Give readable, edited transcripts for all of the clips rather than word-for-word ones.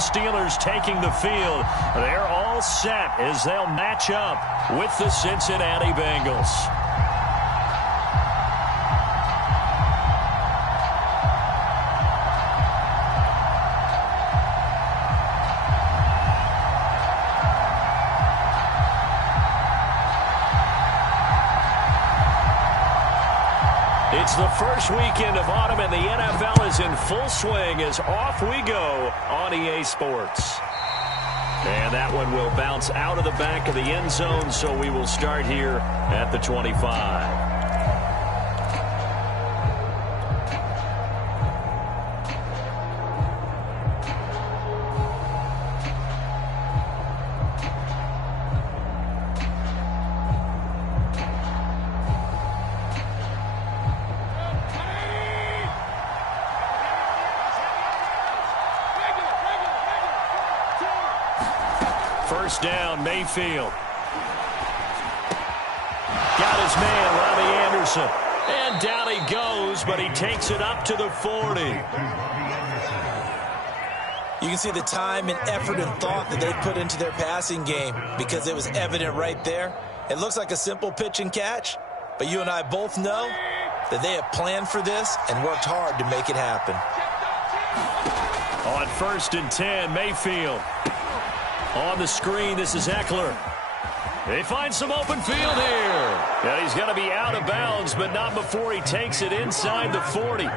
Steelers taking the field. They're all set as they'll match up with the Cincinnati Bengals. It's the first weekend of autumn, and the NFL is in full swing as off we go on EA Sports. And that one will bounce out of the back of the end zone, so we will start here at the 25. First down, Mayfield. Got his man, Robbie Anderson. And down he goes, but he takes it up to the 40. You can see the time and effort and thought that they put into their passing game because it was evident right there. It looks like a simple pitch and catch, but you and I both know that they have planned for this and worked hard to make it happen. On 1st and 10, Mayfield. On the screen, this is Eckler. They find some open field here. And he's going to be out of bounds, but not before he takes it inside the 40.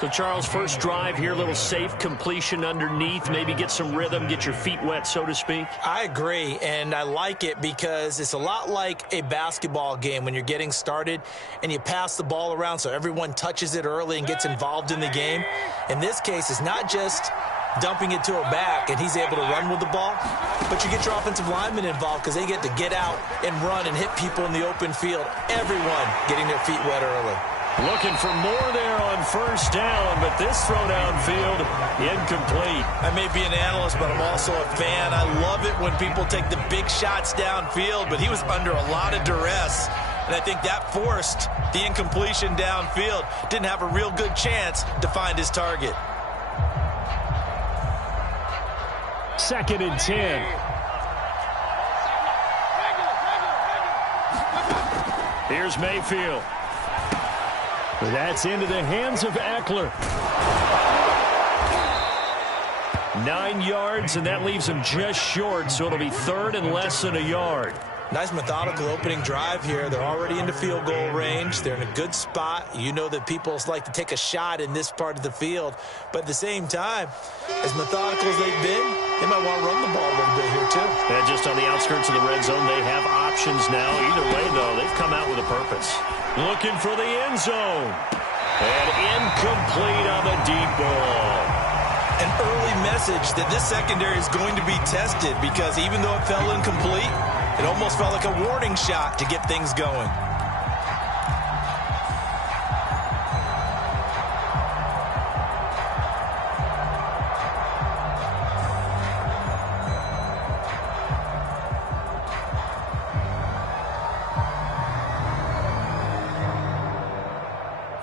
So, Charles, first drive here, little safe completion underneath. Maybe get some rhythm, get your feet wet, so to speak. I agree, and I like it because it's a lot like a basketball game when you're getting started and you pass the ball around so everyone touches it early and gets involved in the game. In this case, it's not just dumping it to a back and he's able to run with the ball, but you get your offensive linemen involved because they get to get out and run and hit people in the open field. Everyone getting their feet wet early. Looking for more there on 1st down, but this throw downfield incomplete. I may be an analyst, but I'm also a fan. I love it when people take the big shots downfield, but he was under a lot of duress, and I think that forced the incompletion downfield. Didn't have a real good chance to find his target. 2nd and 10. Here's Mayfield. That's into the hands of Eckler. 9 yards, and that leaves him just short, so it'll be 3rd and less than a yard. Nice methodical opening drive here. They're already into field goal range. They're in a good spot. You know that people like to take a shot in this part of the field. But at the same time, as methodical as they've been, they might want to run the ball a little bit here too. And just on the outskirts of the red zone, they have options now. Either way, though, they've come out with a purpose. Looking for the end zone. And incomplete on the deep ball. An early message that this secondary is going to be tested because even though it fell incomplete, it almost felt like a warning shot to get things going.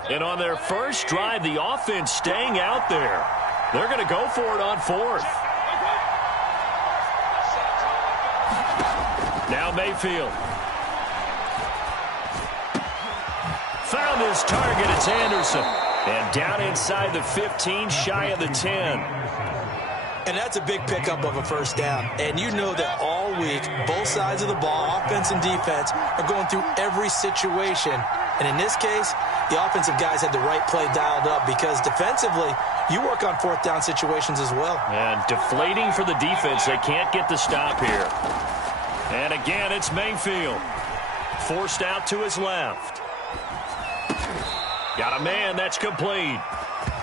And on their first drive, the offense staying out there. They're going to go for it on 4th. Now Mayfield. Found his target. It's Anderson. And down inside the 15, shy of the 10. And that's a big pickup of a 1st down. And you know that all week, both sides of the ball, offense and defense, are going through every situation. And in this case, the offensive guys had the right play dialed up because defensively, you work on 4th down situations as well. And deflating for the defense. They can't get the stop here. And again, it's Mayfield. Forced out to his left. Got a man, that's complete.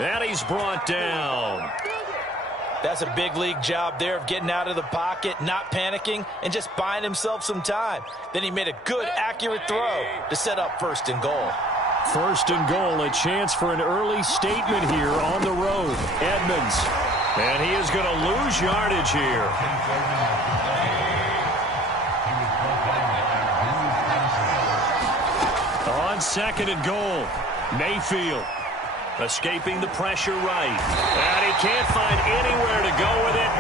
And he's brought down. That's a big league job there of getting out of the pocket, not panicking, and just buying himself some time. Then he made a good, accurate throw to set up 1st and goal. 1st and goal, a chance for an early statement here on the road. Edmonds. And he is going to lose yardage here. On 2nd and goal, Mayfield escaping the pressure right. And he can't find anywhere to go with it.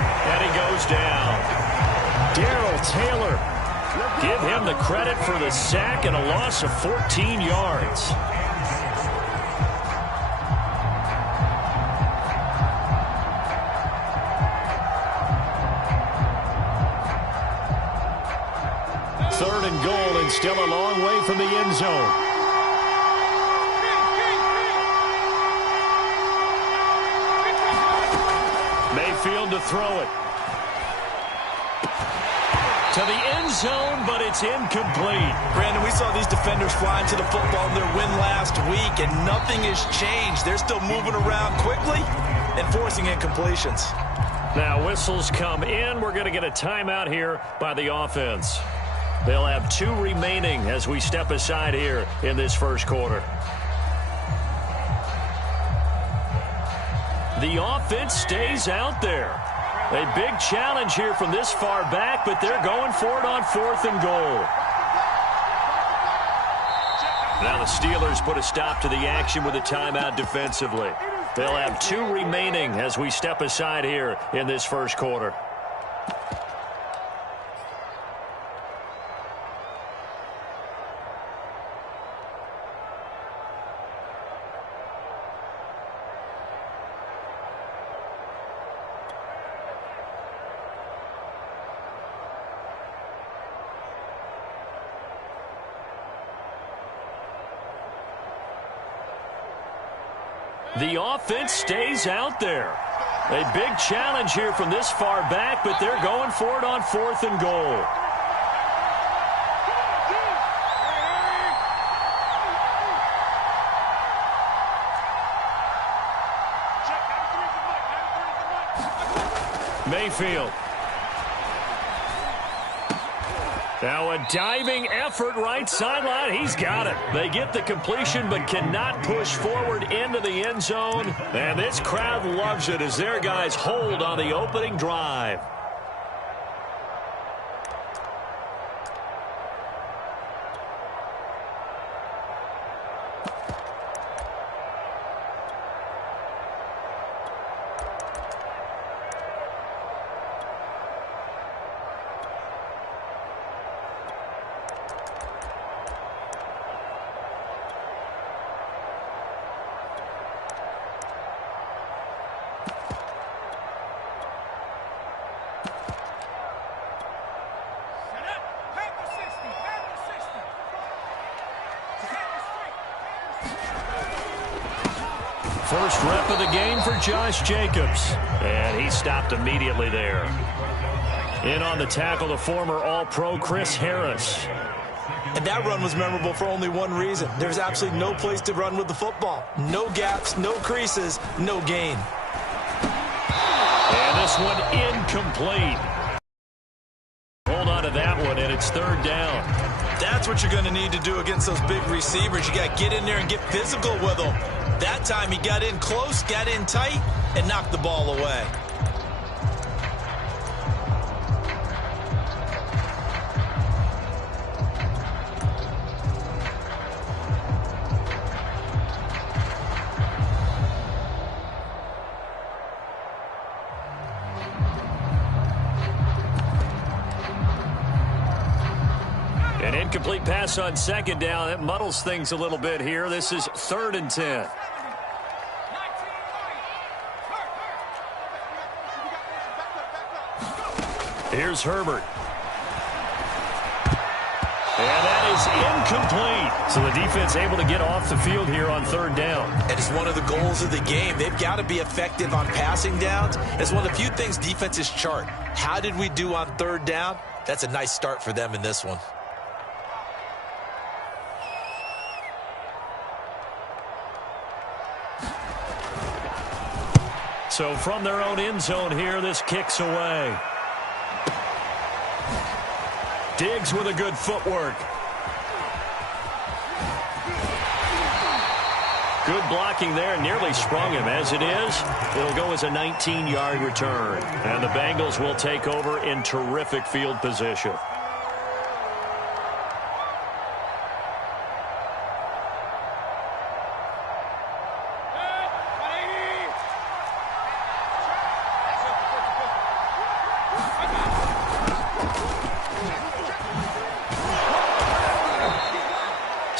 him the credit for the sack and a loss of 14 yards. Third and goal, and still a long way from the end zone. Mayfield to throw it. To the end zone, but it's incomplete. Brandon, we saw these defenders flying to the football in their win last week, and nothing has changed. They're still moving around quickly and forcing incompletions. Now whistles come in. We're going to get a timeout here by the offense. They'll have 2 remaining as we step aside here in this first quarter. The offense stays out there. A big challenge here from this far back, but they're going for it on 4th and goal. Now the Steelers put a stop to the action with a timeout defensively. They'll have 2 remaining as we step aside here in this first quarter. The offense stays out there. A big challenge here from this far back, but they're going for it on 4th and goal. Mayfield. Now a diving effort right sideline. He's got it. They get the completion but cannot push forward into the end zone. And this crowd loves it as their guys hold on the opening drive. First rep of the game for Josh Jacobs. And he stopped immediately there. In on the tackle, the former All-Pro Chris Harris. And that run was memorable for only one reason. There's absolutely no place to run with the football. No gaps, no creases, no gain. And this one incomplete. Hold on to that one, and it's 3rd down. That's what you're going to need to do against those big receivers. You got to get in there and get physical with them. That time he got in close, got in tight, and knocked the ball away. An incomplete pass on 2nd down. It muddles things a little bit here. This is 3rd and 10. Here's Herbert. And that is incomplete. So the defense able to get off the field here on 3rd down. It is one of the goals of the game. They've got to be effective on passing downs. It's one of the few things defenses chart. How did we do on 3rd down? That's a nice start for them in this one. So from their own end zone here, this kicks away. Diggs with a good footwork. Good blocking there, nearly sprung him. As it is, it'll go as a 19-yard return. And the Bengals will take over in terrific field position.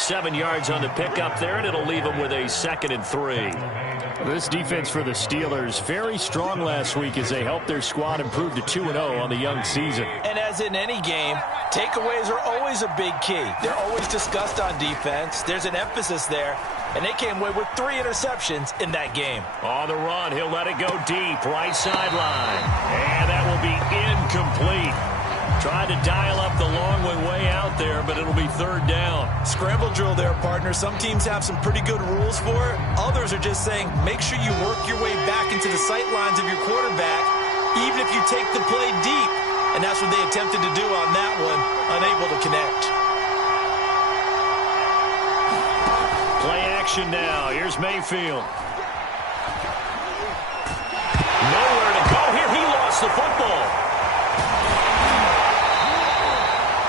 7 yards on the pickup there, and it'll leave them with a 2nd and 3. This defense for the Steelers, very strong last week as they helped their squad improve to 2-0 on the young season. And as in any game, takeaways are always a big key. They're always discussed on defense. There's an emphasis there, and they came away with 3 interceptions in that game. On the run, he'll let it go deep, right sideline. And that will be incomplete. Tried to dial up the long way out there, but it'll be 3rd down. Scramble drill there, partner. Some teams have some pretty good rules for it. Others are just saying, make sure you work your way back into the sight lines of your quarterback, even if you take the play deep. And that's what they attempted to do on that one, unable to connect. Play action now. Here's Mayfield. Nowhere to go here. He lost the football.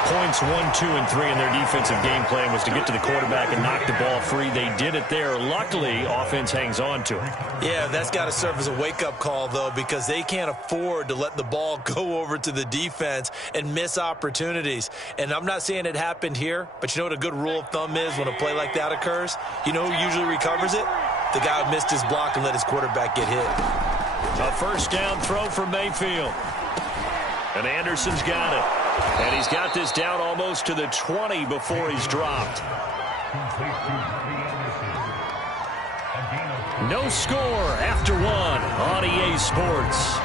Points 1, 2, and 3 in their defensive game plan was to get to the quarterback and knock the ball free. They did it there. Luckily, offense hangs on to it. Yeah, that's got to serve as a wake-up call, though, because they can't afford to let the ball go over to the defense and miss opportunities. And I'm not saying it happened here, but you know what a good rule of thumb is when a play like that occurs? You know who usually recovers it? The guy who missed his block and let his quarterback get hit. A 1st down throw for Mayfield. And Anderson's got it. And he's got this down almost to the 20 before he's dropped. No score after 1 on EA Sports.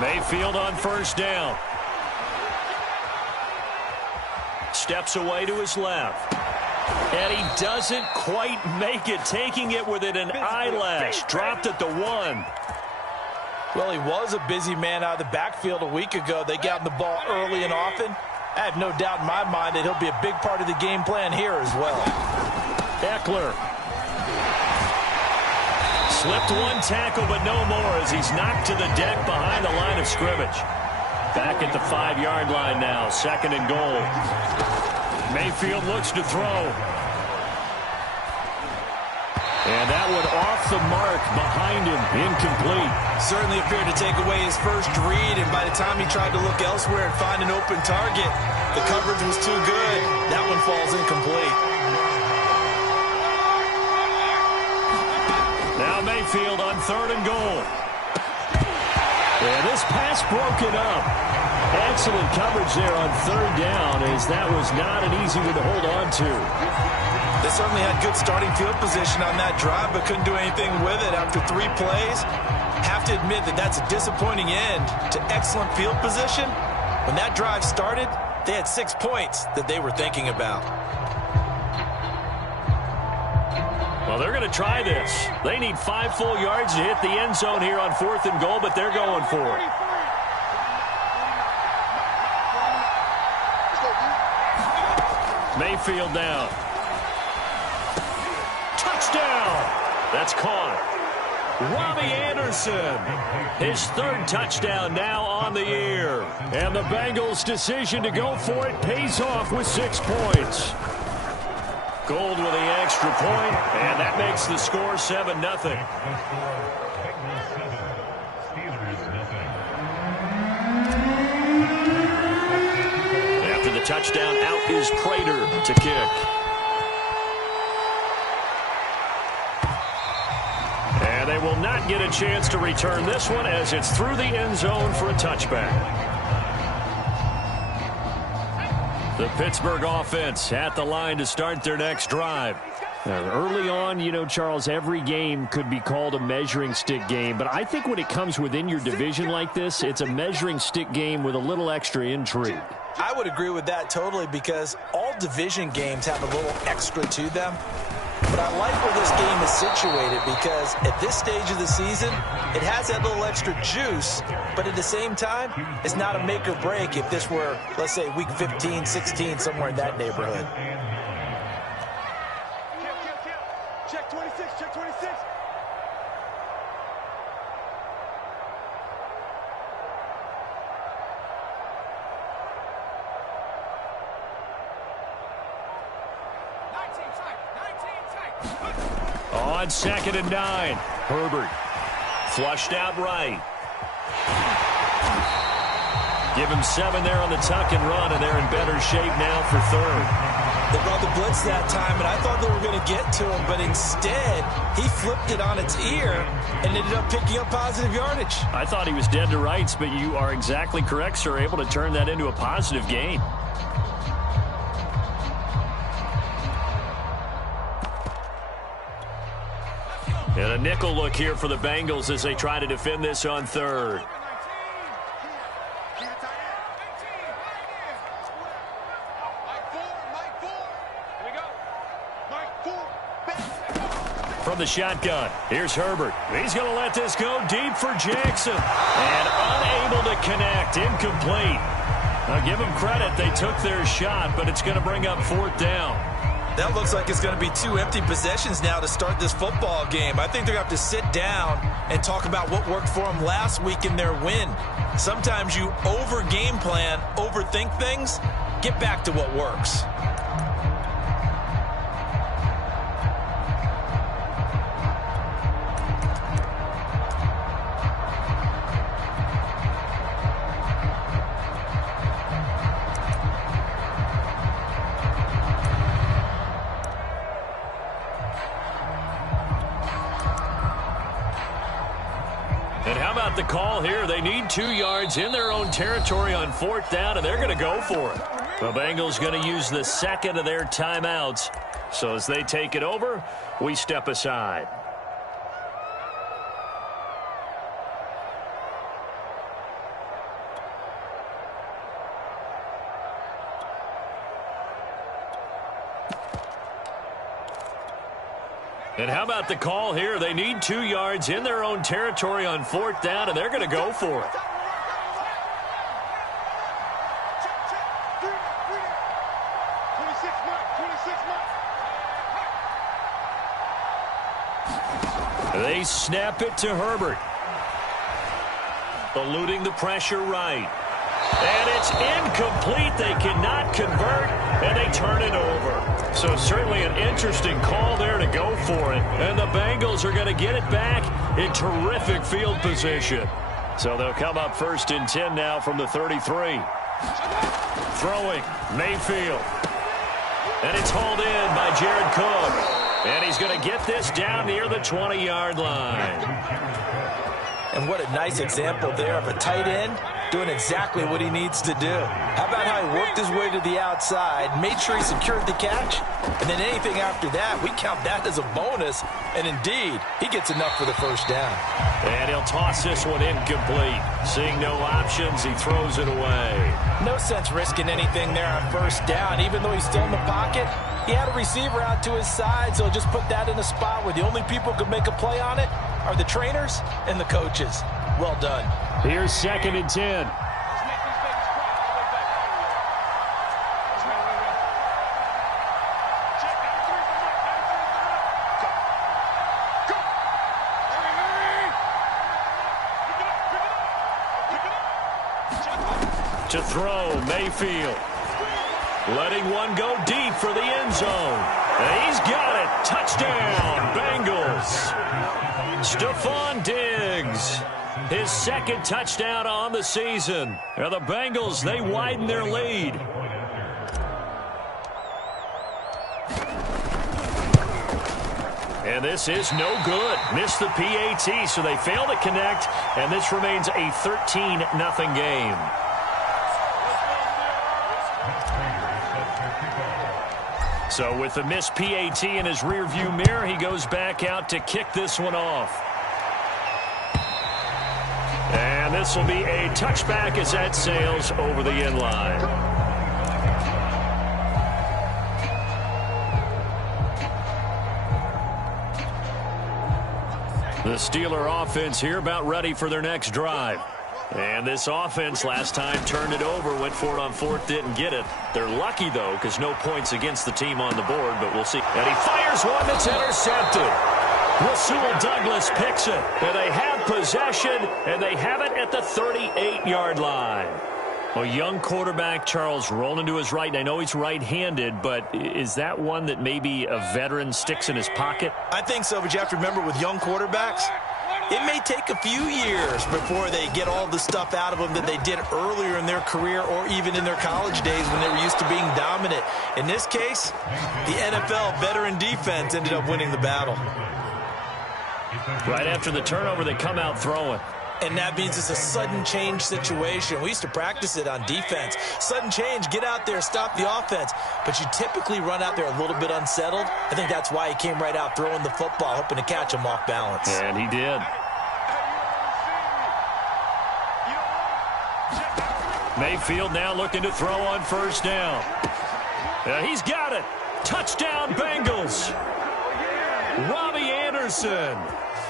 Mayfield on 1st down. Steps away to his left. And he doesn't quite make it, taking it within an eyelash. Dropped at the 1. Well, he was a busy man out of the backfield a week ago. They got him the ball early and often. I have no doubt in my mind that he'll be a big part of the game plan here as well. Eckler. Slipped 1 tackle, but no more as he's knocked to the deck behind the line of scrimmage. Back at the 5-yard line now, 2nd and goal. Mayfield looks to throw. And that one off the mark behind him, incomplete. Certainly appeared to take away his first read, and by the time he tried to look elsewhere and find an open target, the coverage was too good. That one falls incomplete. Now Mayfield on 3rd and goal. And this pass broken up. Excellent coverage there on 3rd down, as that was not an easy one to hold on to. They certainly had good starting field position on that drive, but couldn't do anything with it after 3 plays. Have to admit that that's a disappointing end to excellent field position. When that drive started, they had 6 points that they were thinking about. Well, they're going to try this. They need 5 full yards to hit the end zone here on 4th and goal, but they're going for it. Mayfield down. Touchdown! That's caught. Robbie Anderson, his 3rd touchdown now on the year. And the Bengals' decision to go for it pays off with 6 points. Gold with the extra point, and that makes the score 7-0. After the touchdown, out is Prater to kick. And they will not get a chance to return this one as it's through the end zone for a touchback. The Pittsburgh offense at the line to start their next drive. Early on, you know, Charles, every game could be called a measuring stick game. But I think when it comes within your division like this, it's a measuring stick game with a little extra intrigue. I would agree with that totally, because all division games have a little extra to them. But I like where this game is situated, because at this stage of the season, it has that little extra juice, but at the same time, it's not a make or break if this were, let's say, week 15, 16, somewhere in that neighborhood. Check 26, check 26. On 2nd and 9. Herbert. Flushed out right. Give him 7 there on the tuck and run, and they're in better shape now for third. They brought the blitz that time, and I thought they were going to get to him, but instead, he flipped it on its ear and ended up picking up positive yardage. I thought he was dead to rights, but you are exactly correct, sir. Able to turn that into a positive gain. And a nickel look here for the Bengals as they try to defend this on third. From the shotgun, here's Herbert. He's going to let this go deep for Jackson. And unable to connect, incomplete. Now give them credit, they took their shot, but it's going to bring up 4th down. That looks like it's going to be 2 empty possessions now to start this football game. I think they're going to have to sit down and talk about what worked for them last week in their win. Sometimes you over-game plan, overthink things, get back to what works. The call here, they need 2 yards in their own territory on 4th down, and they're going to go for it. The Bengals going to use the second of their timeouts. So as they take it over, we step aside. And how about the call here? They need 2 yards in their own territory on 4th down, and they're going to go for it. They snap it to Herbert. Eluding the pressure right. And it's incomplete. They cannot convert, and they turn it over. So certainly an interesting call there to go for it. And the Bengals are going to get it back in terrific field position. So they'll come up 1st and 10 now from the 33. Throwing, Mayfield. And it's hauled in by Jared Cook. And he's going to get this down near the 20-yard line. And what a nice example there of a tight end doing exactly what he needs to do. How about how he worked his way to the outside, made sure he secured the catch, and then anything after that, we count that as a bonus. And indeed, he gets enough for the 1st down. And he'll toss this one incomplete. Seeing no options, he throws it away. No sense risking anything there on 1st down. Even though he's still in the pocket, he had a receiver out to his side, so just put that in a spot where the only people who can make a play on it are the trainers and the coaches. Well done. Here's 2nd and 10. To throw, Mayfield. Letting one go deep for the end zone. And he's got it. Touchdown, Bengals. Stephon Diggs. His 2nd touchdown on the season. Now the Bengals, they widen their lead. And this is no good. Missed the PAT, so they fail to connect, and this remains a 13-0 game. So with the missed PAT in his rearview mirror, he goes back out to kick this one off. And this will be a touchback as that sails over the end line. The Steeler offense here about ready for their next drive. And this offense last time turned it over, went for it on 4th, didn't get it. They're lucky, though, because no points against the team on the board, but we'll see. And he fires one that's intercepted. Rasul Douglas picks it. And they have possession, and they have it at the 38-yard line. Well, young quarterback Charles rolling to his right, and I know he's right-handed, but is that one that maybe a veteran sticks in his pocket? I think so, but you have to remember with young quarterbacks, it may take a few years before they get all the stuff out of them that they did earlier in their career or even in their college days when they were used to being dominant. In this case, the NFL veteran defense ended up winning the battle. Right after the turnover, they come out throwing. And that means it's a sudden change situation. We used to practice it on defense. Sudden change, get out there, stop the offense. But you typically run out there a little bit unsettled. I think that's why he came right out throwing the football, hoping to catch him off balance. And he did. Mayfield now looking to throw on first down. He's got it. Touchdown, Bengals. Robbie Anderson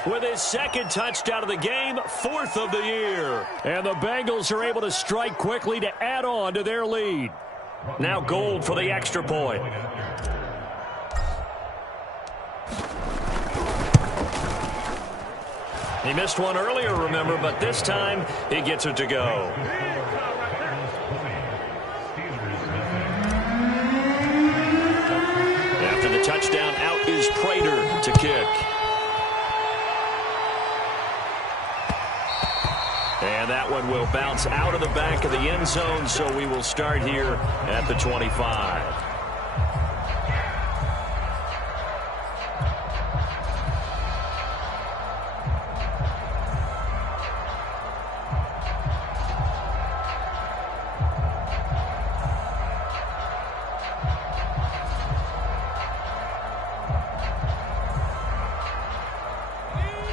with his second touchdown of the game, fourth of the year. And the Bengals are able to strike quickly to add on to their lead. Now Gold for the extra point. He missed one earlier, remember, but this time he gets it to go. After the touchdown, out is Prater to kick. And that one will bounce out of the back of the end zone, so we will start here at the 25.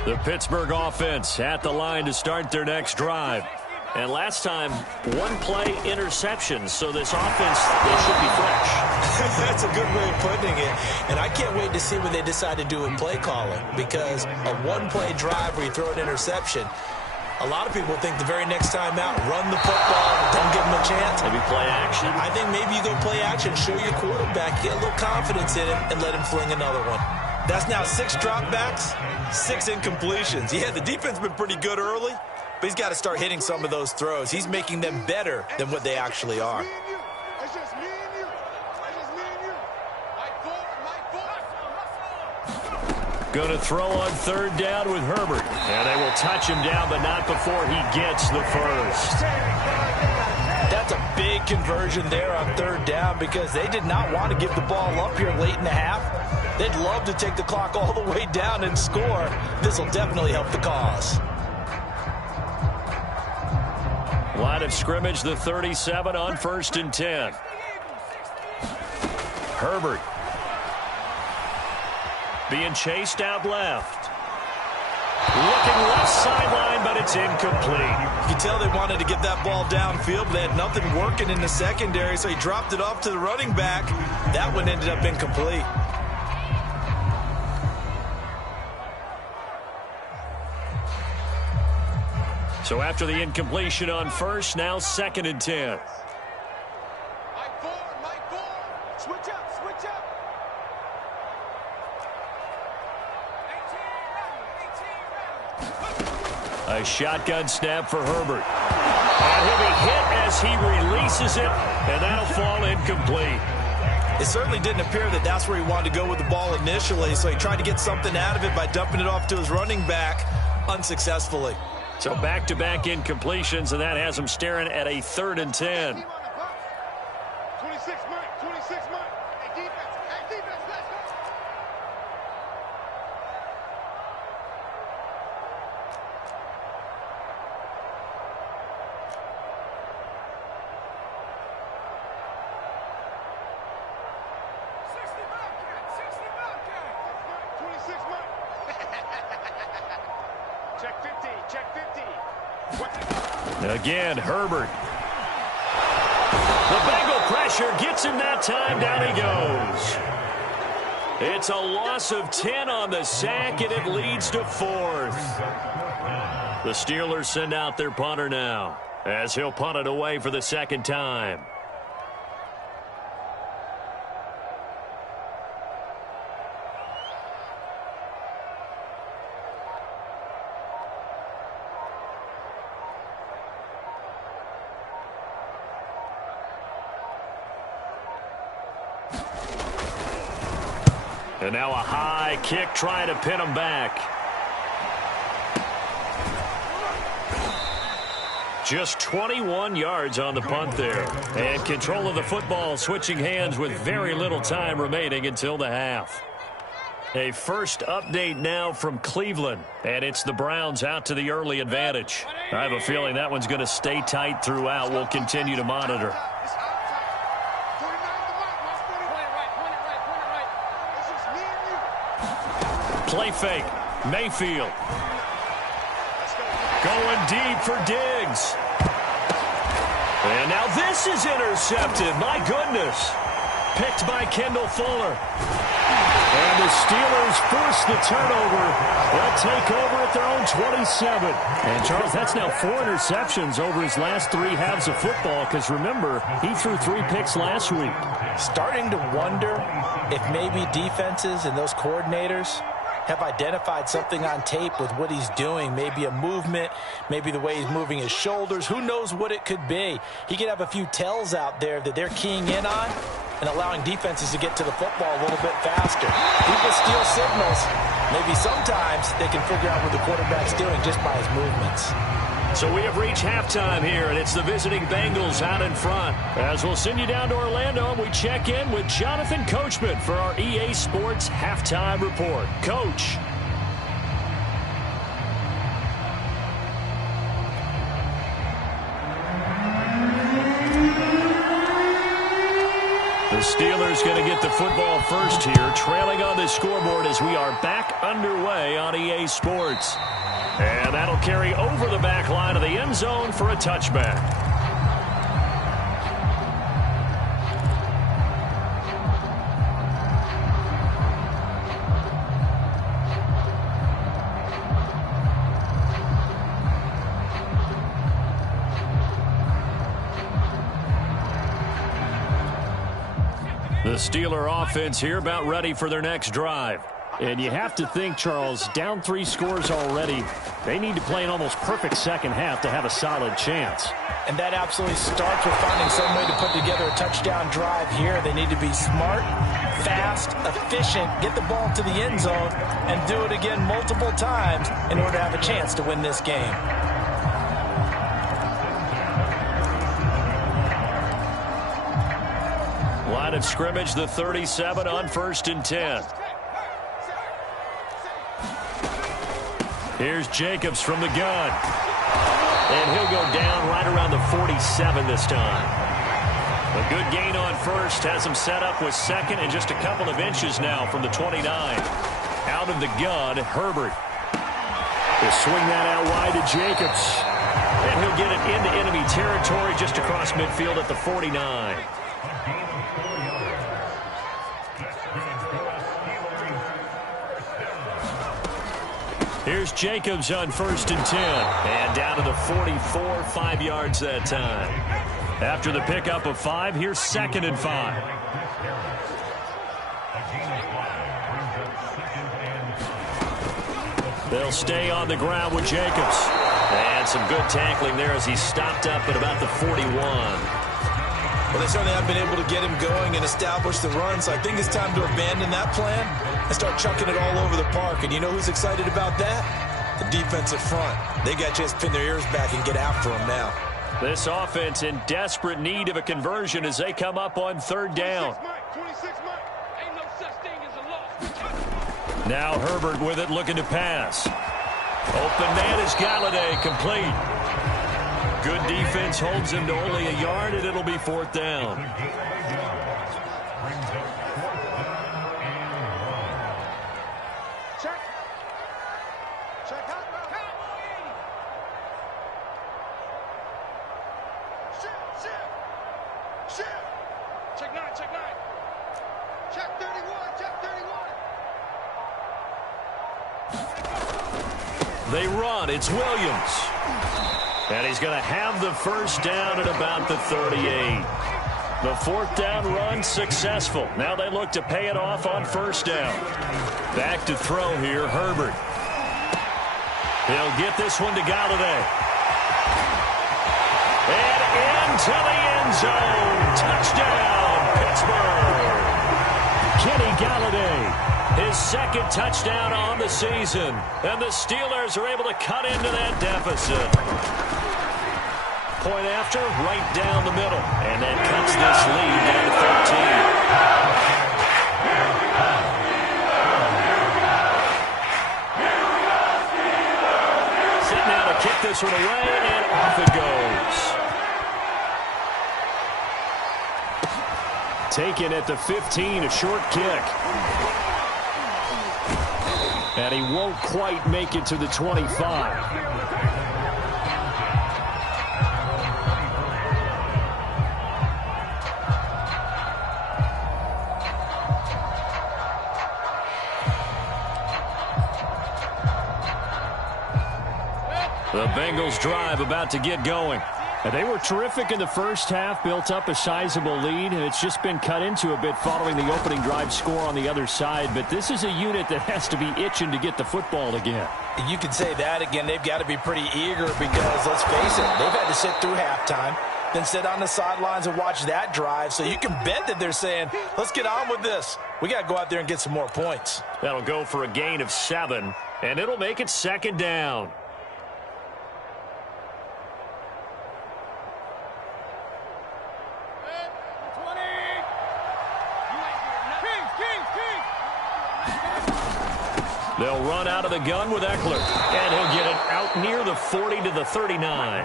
The Pittsburgh offense at the line to start their next drive. And last time, one-play interception, so this offense, they should be fresh. That's a good way of putting it. And I can't wait to see when they decide to do a play calling, because a one-play drive where you throw an interception, a lot of people think the very next time out, run the football, don't give them a chance. Maybe play action. I think maybe you go play action, show your quarterback, get a little confidence in him, and let him fling another one. That's now 6 dropbacks, 6 incompletions. Yeah, the defense has been pretty good early, but he's got to start hitting some of those throws. He's making them better than what they actually are. Going to throw on third down with Herbert. And they will touch him down, but not before he gets the first. That's a big conversion there on third down because they did not want to give the ball up here late in the half. They'd love to take the clock all the way down and score. This will definitely help the cause. Line of scrimmage, the 37 on 1st and 10. Herbert being chased out left. Looking left sideline, but it's incomplete. You can tell they wanted to get that ball downfield, but they had nothing working in the secondary, so he dropped it off to the running back. That one ended up incomplete. So after the incompletion on first, now 2nd and 10. Switch up, switch up. A shotgun snap for Herbert. And he'll be hit as he releases it, and that'll fall incomplete. It certainly didn't appear that that's where he wanted to go with the ball initially, so he tried to get something out of it by dumping it off to his running back unsuccessfully. So back-to-back incompletions, and that has him staring at a 3rd and 10. 26 Mike, 26 Mike. Hey, defense, let's go. Check 50, check 50. Again, Herbert. The Bengal pressure gets him that time. Down he goes. It's a loss of 10 on the sack, and it leads to 4th. The Steelers send out their punter now, as he'll punt it away for the 2nd time. And now a high kick trying to pin him back. Just 21 yards on the punt there. And control of the football switching hands with very little time remaining until the half. A first update now from Cleveland. And it's the Browns out to the early advantage. I have a feeling that one's going to stay tight throughout. We'll continue to monitor. Play fake. Mayfield. Going deep for Diggs. And now this is intercepted. My goodness. Picked by Kendall Fuller. And the Steelers force the turnover. They'll take over at their own 27. And, Charles, that's now 4 interceptions over his last 3 halves of football because, remember, he threw 3 picks last week. Starting to wonder if maybe defenses and those coordinators have identified something on tape with what he's doing. Maybe a movement, maybe the way he's moving his shoulders. Who knows what it could be? He could have a few tells out there that they're keying in on and allowing defenses to get to the football a little bit faster. People steal signals. Maybe sometimes they can figure out what the quarterback's doing just by his movements. So we have reached halftime here, and it's the visiting Bengals out in front. As we'll send you down to Orlando, and we check in with Jonathan Coachman for our EA Sports Halftime Report. Coach. The Steelers going to get the football first here, trailing on the scoreboard as we are back underway on EA Sports. And that'll carry over the back line of the end zone for a touchback. The Steeler offense here about ready for their next drive. And you have to think, Charles, down 3 scores already. They need to play an almost perfect second half to have a solid chance. And that absolutely starts with finding some way to put together a touchdown drive here. They need to be smart, fast, efficient, get the ball to the end zone, and do it again multiple times in order to have a chance to win this game. Line of scrimmage, the 37 on 1st and 10. Here's Jacobs from the gun. And he'll go down right around the 47 this time. A good gain on first has him set up with second and just a couple of inches now from the 29. Out of the gun, Herbert. He'll swing that out wide to Jacobs. And he'll get it into enemy territory just across midfield at the 49. Here's Jacobs on 1st and 10. And down to the 44, 5 yards that time. After the pickup of 5, here's 2nd and 5. They'll stay on the ground with Jacobs. And some good tackling there as he stopped up at about the 41. Well, they certainly have been able to get him going and establish the run, so I think it's time to abandon that plan and start chucking it all over the park. And you know who's excited about that? The defensive front. They got to just pin their ears back and get after him now. This offense in desperate need of a conversion as they come up on 3rd down. 26 Mike. Ain't no such thing as a loss. Now Herbert with it, looking to pass. Open man is Galladay, complete. Good defense holds him to only a yard, and it'll be 4th down. Check. Check out. Shift. Check 9. Check 31. Check 31. They run. It's Williams. And he's going to have the first down at about the 38. The 4th down run successful. Now they look to pay it off on 1st down. Back to throw here, Herbert. He'll get this one to Galladay. And into the end zone. Touchdown, Pittsburgh. Kenny Galladay His second touchdown on the season. And the Steelers are able to cut into that deficit. Point after, right down the middle. And that cuts this lead down to 13. Set now to kick this one away, and off it goes. Taken at the 15, a short kick. And he won't quite make it to the 25. The Bengals drive about to get going. They were terrific in the first half, built up a sizable lead, and it's just been cut into a bit following the opening drive score on the other side. But this is a unit that has to be itching to get the football again. You can say that again. They've got to be pretty eager because, let's face it, they've had to sit through halftime, then sit on the sidelines and watch that drive. So you can bet that they're saying, let's get on with this. We got to go out there and get some more points. That'll go for a gain of 7, and it'll make it second down. They'll run out of the gun with Eckler, and he'll get it out near the 40 to the 39.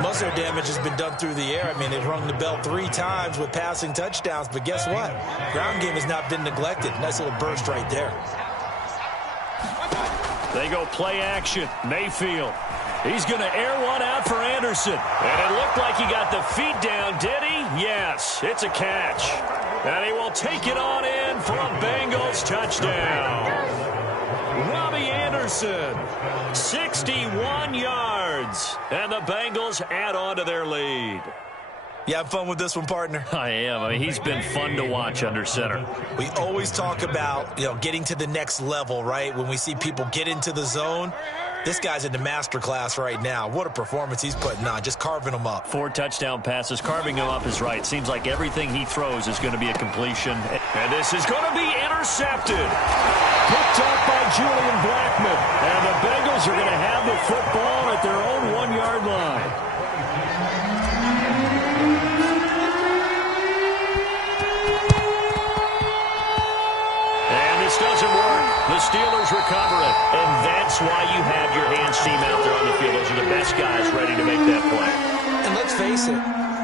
Most of their damage has been done through the air. I mean, they've rung the bell 3 times with passing touchdowns, but guess what? Ground game has not been neglected. Nice little burst right there. They go play action. Mayfield. He's going to air one out for Anderson. And it looked like he got the feet down, did he? Yes, it's a catch. And he will take it on in for a Bengals touchdown. Robbie Anderson, 61 yards. And the Bengals add on to their lead. You have fun with this one, partner? I am. I mean, he's been fun to watch under center. We always talk about, getting to the next level, right? When we see people get into the zone, this guy's in the master class right now. What a performance he's putting on, just carving them up. 4 touchdown passes. Carving him up is right. Seems like everything he throws is going to be a completion. And this is going to be intercepted. Picked up by Julian Blackmon. And the Bengals are going to have the football at their own 1-yard line. This doesn't work. The Steelers recover it, and that's why you have your hands team out there on the field. Those are the best guys ready to make that play. And let's face it,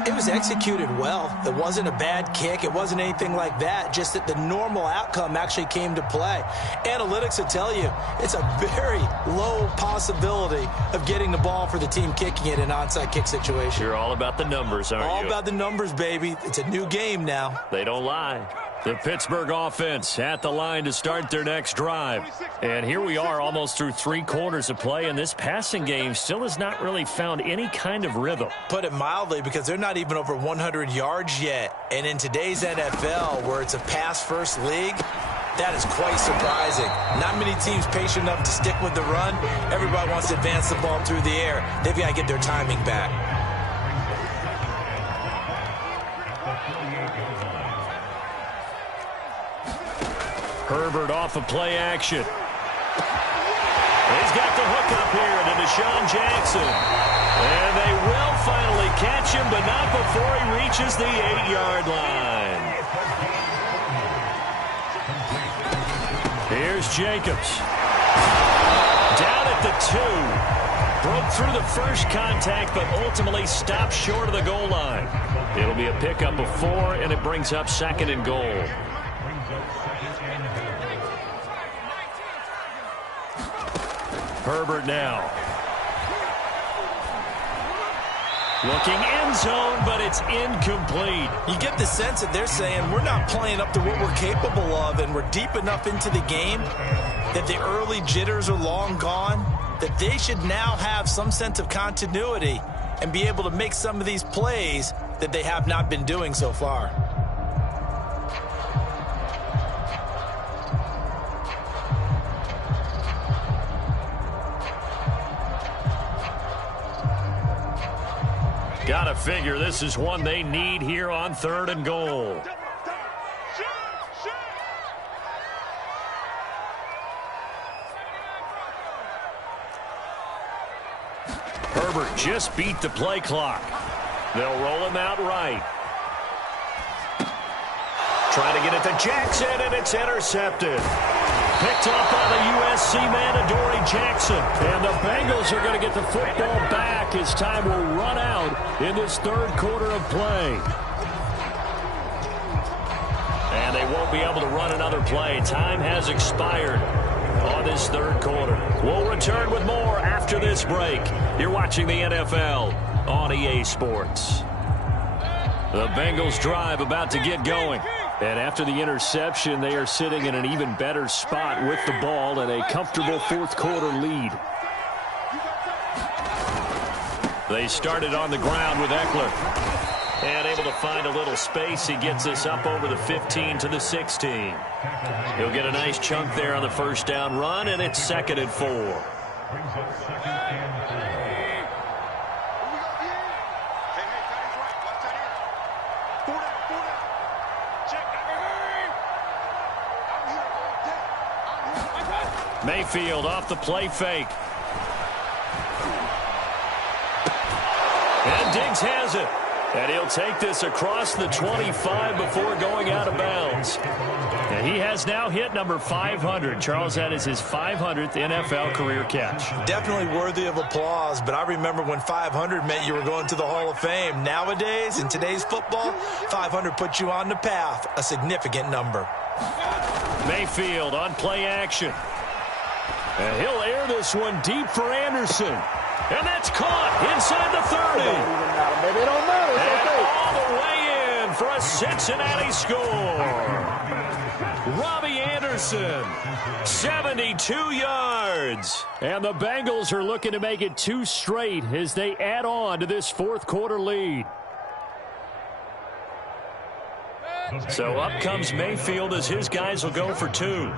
it was executed well. It wasn't a bad kick. It wasn't anything like that, just that the normal outcome actually came to play. Analytics will tell you it's a very low possibility of getting the ball for the team kicking it in an onside kick situation. You're all about the numbers, aren't you? All about the numbers, baby. It's a new game now. They don't lie. The Pittsburgh offense at the line to start their next drive. And here we are almost through 3 quarters of play, and this passing game still has not really found any kind of rhythm. Put it mildly, because they're not even over 100 yards yet. And in today's NFL, where it's a pass-first league, that is quite surprising. Not many teams patient enough to stick with the run. Everybody wants to advance the ball through the air. They've got to get their timing back. Herbert off of play action. He's got the hook up here to Deshaun Jackson. And they will finally catch him, but not before he reaches the 8-yard line. Here's Jacobs. Down at the 2. Broke through the first contact, but ultimately stopped short of the goal line. It'll be a pickup of 4, and it brings up 2nd and goal. Herbert now. Looking end zone, but it's incomplete. You get the sense that they're saying we're not playing up to what we're capable of, and we're deep enough into the game that the early jitters are long gone, that they should now have some sense of continuity and be able to make some of these plays that they have not been doing so far. Gotta figure this is one they need here on 3rd and goal. Herbert just beat the play clock. They'll roll him out right. Trying to get it to Jackson, and it's intercepted. Picked up by the USC man, Adoree Jackson. And the Bengals are going to get the football back as time will run out in this third quarter of play. And they won't be able to run another play. Time has expired on this third quarter. We'll return with more after this break. You're watching the NFL on EA Sports. The Bengals drive about to get going. And after the interception, they are sitting in an even better spot with the ball and a comfortable fourth quarter lead. They started on the ground with Eckler. And able to find a little space. He gets us up over the 15 to the 16. He'll get a nice chunk there on the first down run, and it's 2nd and 4. Mayfield off the play fake. And Diggs has it. And he'll take this across the 25 before going out of bounds. And he has now hit number 500. Charles, that is his 500th NFL career catch. Definitely worthy of applause, but I remember when 500 meant you were going to the Hall of Fame. Nowadays, in today's football, 500 puts you on the path, a significant number. Mayfield on play action. And he'll air this one deep for Anderson. And that's caught inside the 30. And all the way in for a Cincinnati score. Robbie Anderson, 72 yards. And the Bengals are looking to make it 2 straight as they add on to this fourth quarter lead. So up comes Mayfield as his guys will go for 2.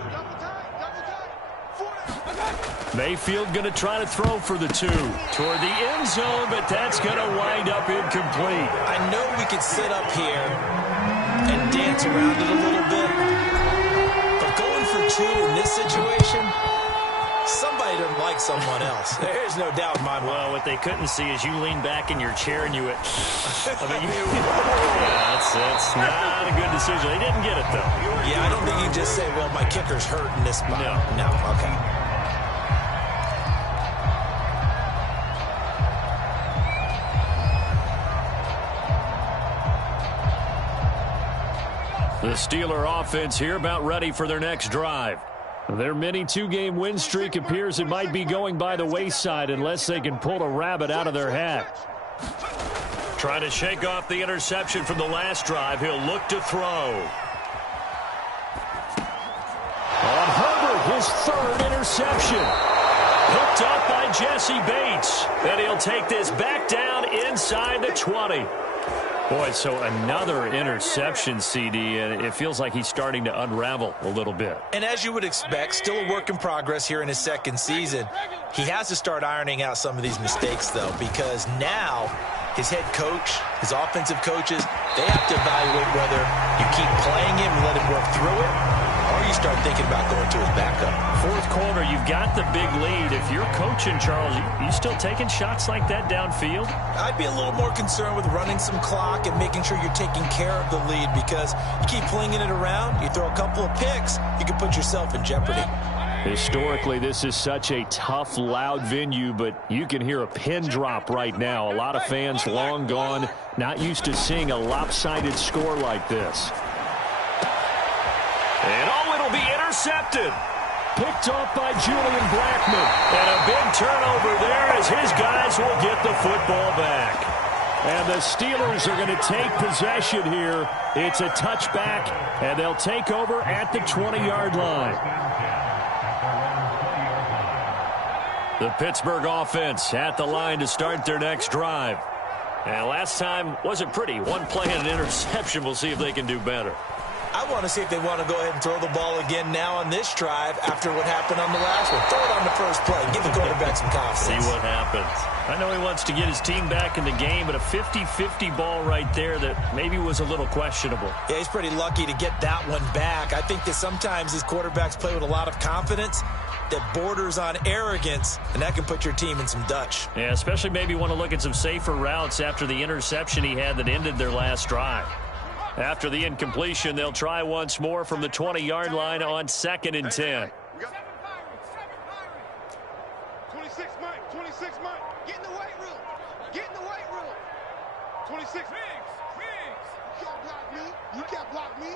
Mayfield going to try to throw for the 2 toward the end zone, but that's going to wind up incomplete. I know we could sit up here and dance around it a little bit, but going for 2 in this situation, somebody doesn't like someone else. There's no doubt in my mind. Well, what they couldn't see is you lean back in your chair and you went, yeah, that's not a good decision. They didn't get it, though. Yeah, I don't think you can just say, well, my kicker's hurt in this spot. No, okay. The Steeler offense here about ready for their next drive. Their mini 2-game win streak appears it might be going by the wayside unless they can pull a rabbit out of their hat. Trying to shake off the interception from the last drive. He'll look to throw. On Herbert, his 3rd interception. Picked up by Jesse Bates. And he'll take this back down inside the 20. Boy, so another interception, CD, and it feels like he's starting to unravel a little bit. And as you would expect, still a work in progress here in his 2nd season. He has to start ironing out some of these mistakes, though, because now his head coach, his offensive coaches, they have to evaluate whether you keep playing him and let him work through it, or you start thinking about going to his backup. Fourth quarter, you've got the big lead. If you're coaching, Charles, you still taking shots like that downfield? I'd be a little more concerned with running some clock and making sure you're taking care of the lead, because you keep flinging it around, you throw a couple of picks, you can put yourself in jeopardy. Historically, this is such a tough, loud venue, but you can hear a pin drop right now. A lot of fans long gone, not used to seeing a lopsided score like this. And it'll be intercepted. Picked off by Julian Blackmon. And a big turnover there as his guys will get the football back. And the Steelers are going to take possession here. It's a touchback, and they'll take over at the 20-yard line. The Pittsburgh offense at the line to start their next drive. And last time wasn't pretty. One play and an interception. We'll see if they can do better. I want to see if they want to go ahead and throw the ball again now on this drive after what happened on the last one. Throw it on the first play. Give the quarterback some confidence. See what happens. I know he wants to get his team back in the game, but a 50-50 ball right there that maybe was a little questionable. Yeah, he's pretty lucky to get that one back. I think that sometimes these quarterbacks play with a lot of confidence. that borders on arrogance, and that can put your team in some Dutch. Yeah, especially maybe want to look at some safer routes after the interception he had that ended their last drive. After the incompletion, they'll try once more from the 20-yard line on 2nd and 10. 26 Mike, 26 Mike. Get in the weight room. Get in the weight room. 26 Riggs. You can't block me. You can't block me.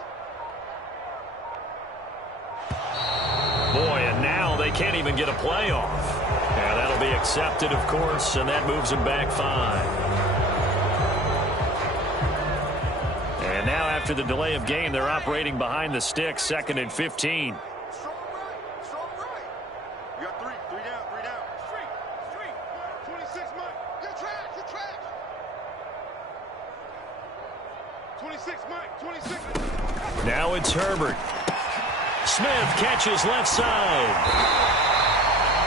Boy, and now they can't even get a play off. Yeah, that'll be accepted, of course, and that moves them back 5. And now after the delay of game, they're operating behind the sticks, 2nd and 15. Strong right. You got three down. Street. 26 Mike. You're trash. 26 Mike, 26. Now it's Herbert. Smith catches left side.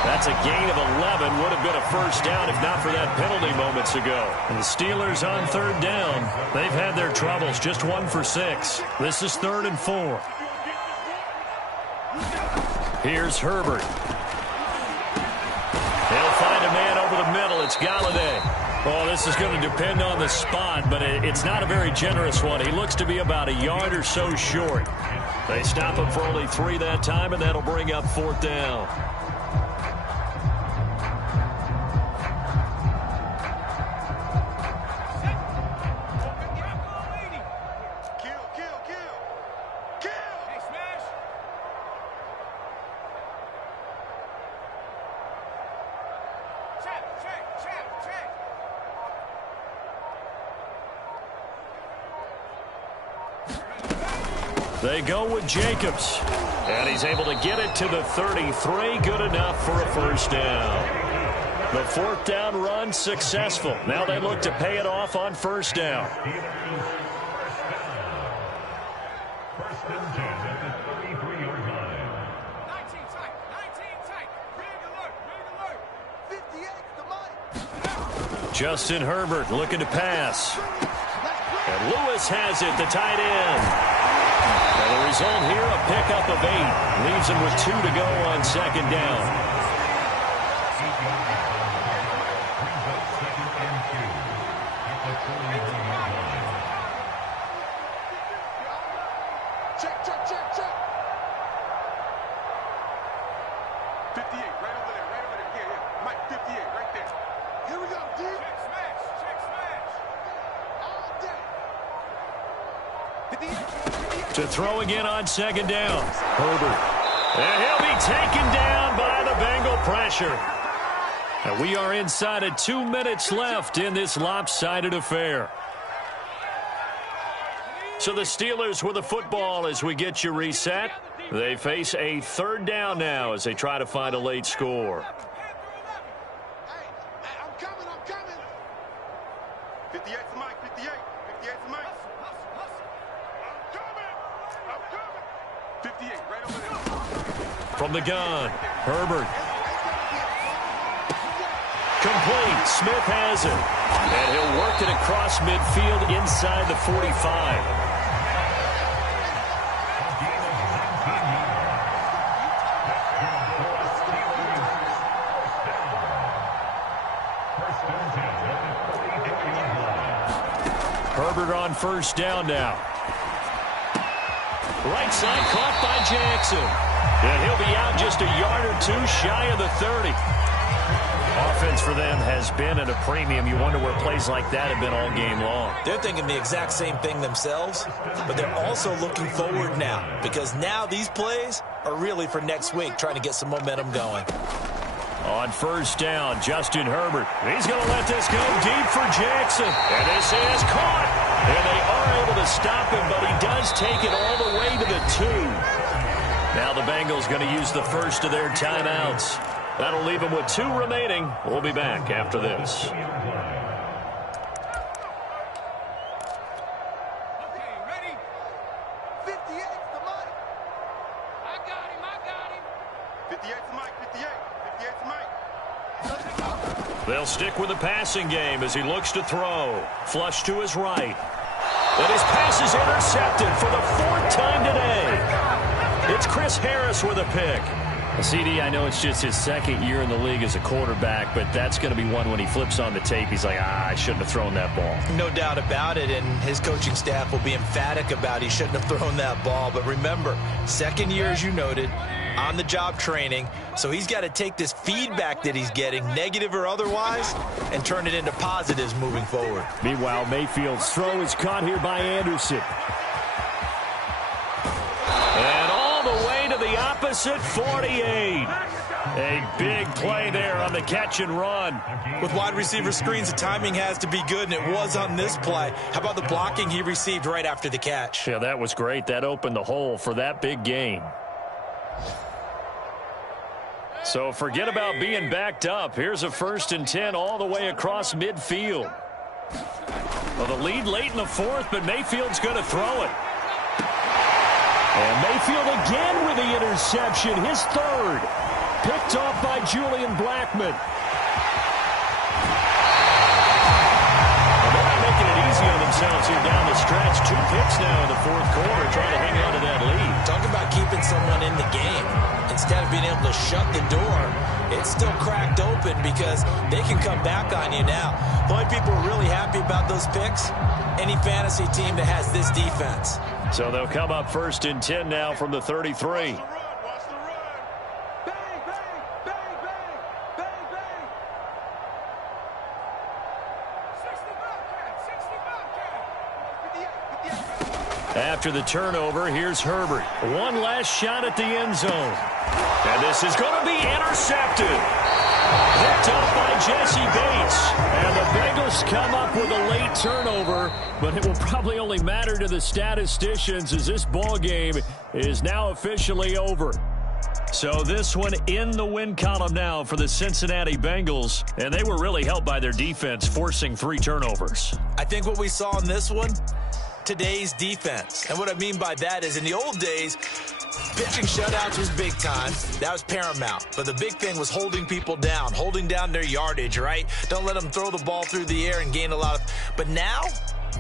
That's a gain of 11. Would have been a first down if not for that penalty moments ago. And the Steelers on 3rd down. They've had their troubles, just 1 for 6. This is 3rd and 4. Here's Herbert. He'll find a man over the middle. It's Galladay. Oh, this is going to depend on the spot, but it's not a very generous one. He looks to be about a yard or so short. They stop him for only 3 that time, and that'll bring up 4th down. They go with Jacobs. And he's able to get it to the 33. Good enough for a first down. The 4th down run successful. Now they look to pay it off on 1st down. First and 10 at the 33-yard line. 19 tight. Big alert. 58 to Mike. Justin Herbert looking to pass. And Lewis has it, the tight end. And the result here, a pickup of 8. Leaves him with 2 to go on 2nd down. Check. 58, right over there. Yeah. Mike, 58, right there. Here we go, D. Check smash. All day. 58. To throw again on 2nd down. Herbert. And he'll be taken down by the Bengal pressure. And we are inside of 2 minutes left in this lopsided affair. So the Steelers with the football as we get you reset. They face a 3rd down now as they try to find a late score. Hey, I'm coming. 58 to Mike, 58 to Mike. I'm coming. 58, right over there. From the gun, Herbert. Complete. Smith has it. And he'll work it across midfield inside the 45. Herbert on 1st down now. Right side caught by Jackson. And he'll be out just a yard or 2 shy of the 30. Offense for them has been at a premium. You wonder where plays like that have been all game long. They're thinking the exact same thing themselves, but they're also looking forward now because now these plays are really for next week, trying to get some momentum going. On 1st down, Justin Herbert. He's going to let this go deep for Jackson. And this is caught. And they are able to stop him, but he does take it all the way to the 2. Now the Bengals going to use the first of their timeouts. That'll leave them with 2 remaining. We'll be back after this. Okay, ready? 58 to Mike. I got him. 58 to Mike, 58 to Mike. They'll stick with the passing game as he looks to throw. Flush to his right. And his pass is intercepted for the 4th time today. It's Chris Harris with a pick. CD, I know it's just his second year in the league as a quarterback, but that's going to be one when he flips on the tape, he's like, I shouldn't have thrown that ball. No doubt about it, and his coaching staff will be emphatic about he shouldn't have thrown that ball. But remember, second year, as you noted, on-the-job training, so he's got to take this feedback that he's getting, negative or otherwise, and turn it into positives moving forward. Meanwhile, Mayfield's throw is caught here by Anderson. And all the way to the opposite 48. A big play there on the catch and run. With wide receiver screens, the timing has to be good, and it was on this play. How about the blocking he received right after the catch? Yeah, that was great. That opened the hole for that big gain. So forget about being backed up. Here's a 1st and 10 all the way across midfield. Well, the lead late in the 4th, but Mayfield's going to throw it. And Mayfield again with the interception, his 3rd. Picked off by Julian Blackman. Well, they're not making it easy on themselves here down the stretch. 2 picks now in the 4th quarter, trying to hang on to that lead. Talk about keeping someone in the game. Instead of being able to shut the door, it's still cracked open because they can come back on you now. The only people who are really happy about those picks, any fantasy team that has this defense. So they'll come up 1st and 10 now from the 33. After the turnover, here's Herbert. One last shot at the end zone. And this is going to be intercepted. Picked up by Jesse Bates. And the Bengals come up with a late turnover, but it will probably only matter to the statisticians as this ball game is now officially over. So this one in the win column now for the Cincinnati Bengals, and they were really helped by their defense forcing 3 turnovers. I think what we saw in this one, today's defense. And what I mean by that is in the old days, pitching shutouts was big time. That was paramount. But the big thing was holding people down, holding down their yardage, right? Don't let them throw the ball through the air and gain a lot of... But now,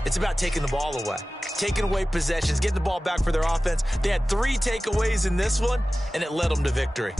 it's about taking the ball away. Taking away possessions, getting the ball back for their offense. They had 3 takeaways in this one, and it led them to victory.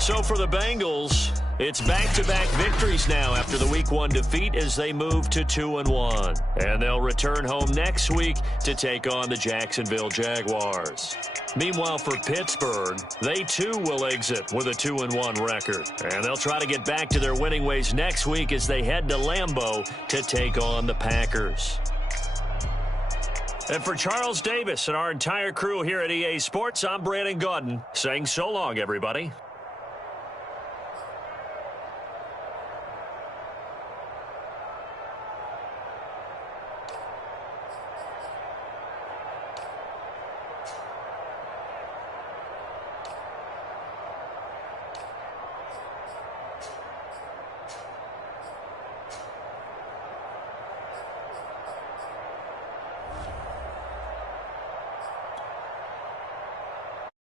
So for the Bengals, it's back-to-back victories now after the Week 1 defeat as they move to 2-1. And they'll return home next week to take on the Jacksonville Jaguars. Meanwhile, for Pittsburgh, they too will exit with a 2-1 record. And they'll try to get back to their winning ways next week as they head to Lambeau to take on the Packers. And for Charles Davis and our entire crew here at EA Sports, I'm Brandon Gaudin saying so long, everybody.